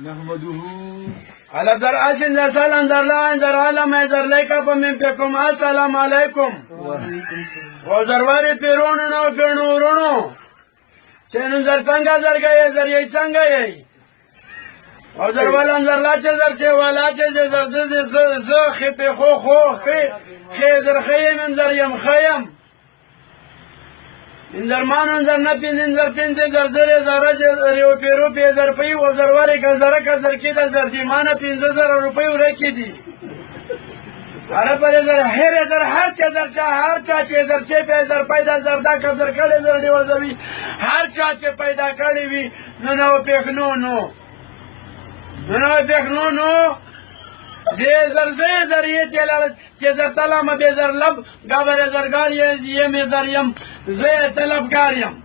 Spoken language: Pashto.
نحمده على در اسن در سالن در لاین در عالم در لیکا پا من پیکم السلام علیکم و زرواری پیرونو نو کنو رونو چنون در سنگا در گئی در یی سنگا یی و در ولن در لاچه در چه ولاچه در ز خی خو خی در خیم در یم خیم این در مانون در نپین این در پینزه در زره زرج ریو پیرو پی در پی و در واری کزدره کزدرکی در دیمانه پینزه زر روپی و رکی دی اره پر در هر در هر چه در چه هر چه چه در چه پی در پیدا در دا کزدر کلی در دیو زوی هر چه چه پیدا کلی وی نو پیخنو نو پیخنو نو زر یه تلال که زر تلام بی زر لب گابر زر گار یه می زر یم زی طلبگاریم